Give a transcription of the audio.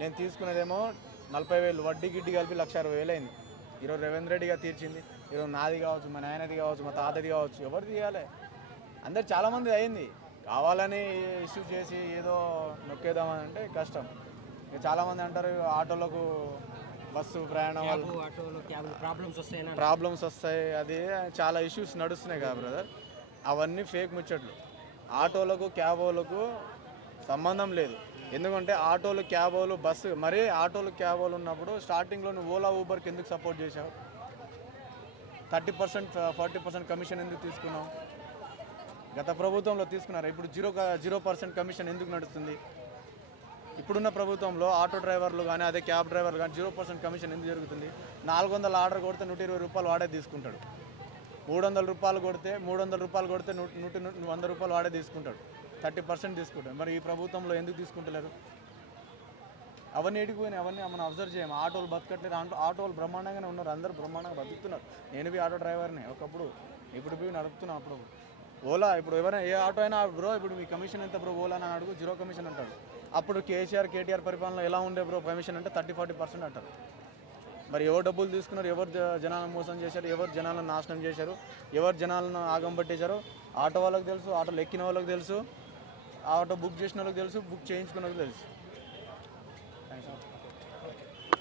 నేను తీసుకునేదేమో 40,000 వడ్డీ గిడ్డి కలిపి 1,60,000 అయింది. ఈరోజు రేవంత్ రెడ్డిగా తీర్చింది. ఈరోజు నాది కావచ్చు, మా నాయనది కావచ్చు, మా తాతది కావచ్చు, ఎవరు తీయాలి? అందరు చాలామంది అయింది. కావాలని ఇష్యూ చేసి ఏదో నొక్కేద్దామని అంటే కష్టం. ఇక చాలామంది అంటారు ఆటోలకు బస్సు ప్రయాణం ప్రాబ్లమ్స్ వస్తాయి, అది చాలా ఇష్యూస్ నడుస్తున్నాయి కదా బ్రదర్. అవన్నీ ఫేక్ ముచ్చట్లు. ఆటోలకు క్యాబ్ వాళ్ళకు సంబంధం లేదు. ఎందుకంటే ఆటోలు క్యాబ్ వాళ్ళు బస్సు మరీ ఆటోలు క్యాబ్ వాళ్ళు ఉన్నప్పుడు స్టార్టింగ్లో నువ్వు ఓలా ఊబర్కి ఎందుకు సపోర్ట్ చేసావు? 30% 40% కమిషన్ ఎందుకు తీసుకున్నావు? గత ప్రభుత్వంలో తీసుకున్నారు. ఇప్పుడు 0% కమిషన్ ఎందుకు నడుస్తుంది? ఇప్పుడున్న ప్రభుత్వంలో ఆటో డ్రైవర్లు కానీ అదే క్యాబ్ డ్రైవర్లు కానీ 0% కమిషన్ ఎందుకు జరుగుతుంది? 400 ఆర్డర్ కొడితే 120 రూపాయలు వాడే తీసుకుంటాడు. 300 రూపాయలు కొడితే 100 రూపాయలు వాడే తీసుకుంటాడు. 30% తీసుకుంటాడు. మరి ఈ ప్రభుత్వంలో ఎందుకు తీసుకుంటలేరు? అవన్నీ ఎడిగిపోయినాయి. అవన్నీ మనం అబ్జర్వ్ చేయము. ఆటోలు బతకట్లేదు. ఆటోలు బ్రహ్మాండంగానే ఉన్నారు. అందరూ బ్రహ్మాండంగా బతుకుతున్నారు. నేను బి ఆటో డ్రైవర్ని ఒకప్పుడు, ఇప్పుడు బి నడుపుతున్నాను. అప్పుడు ఓలా ఇప్పుడు ఎవరైనా ఏ ఆటో అయినా బ్రో ఇప్పుడు మీ కమిషన్ ఎంత బ్రో ఓలా అని అడుగు, 0 కమిషన్ అంటాడు. అప్పుడు కేటీఆర్ పరిపాలన ఎలా ఉండే బ్రో కమిషన్ అంటే 30-40% అంటారు. మరి ఎవరు డబ్బులు తీసుకున్నారు? ఎవరు జనాలను మోసం చేశారు? ఎవరు జనాలను నాశనం చేశారు? ఎవరు జనాలను ఆగం పట్టేశారు? ఆటో వాళ్ళకి తెలుసు, ఆటోలు ఎక్కిన వాళ్ళకి తెలుసు, ఆటో బుక్ చేసిన వాళ్ళకి తెలుసు, బుక్ చేయించుకున్న వాళ్ళకి తెలుసు. థ్యాంక్స్.